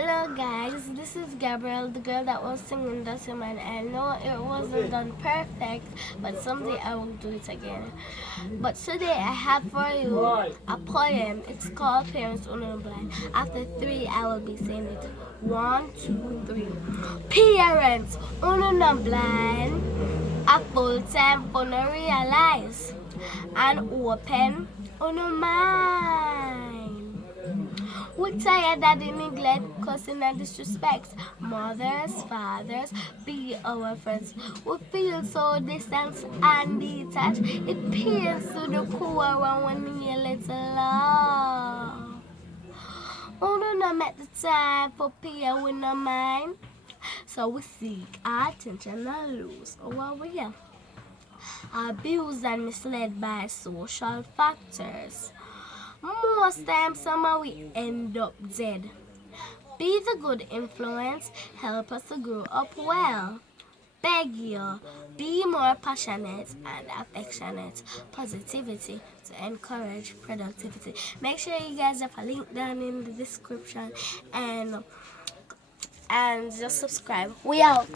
Hello guys, this is Gabrielle, the girl that was singing that man. I know it wasn't done perfect, but someday I will do it again. But today I have for you a poem. It's called Parents Unno Blind. After three, I will be saying it. 1, 2, 3. Parents Unno Blind, a full time gonna realize and open Unno mind. We tired of the neglect, cussing and disrespect. Mothers, fathers, be our friends. We feel so distant and detached. It pains to the core when we need a little love. Oh, no, not met the time for peer with no mind. So we seek our attention and lose our will. Abused and misled by social factors. Most times, somehow we end up dead. Be the good influence, help us to grow up well. Beg you, be more passionate and affectionate. Positivity to encourage productivity. Make sure you guys have a link down in the description and just subscribe. We out.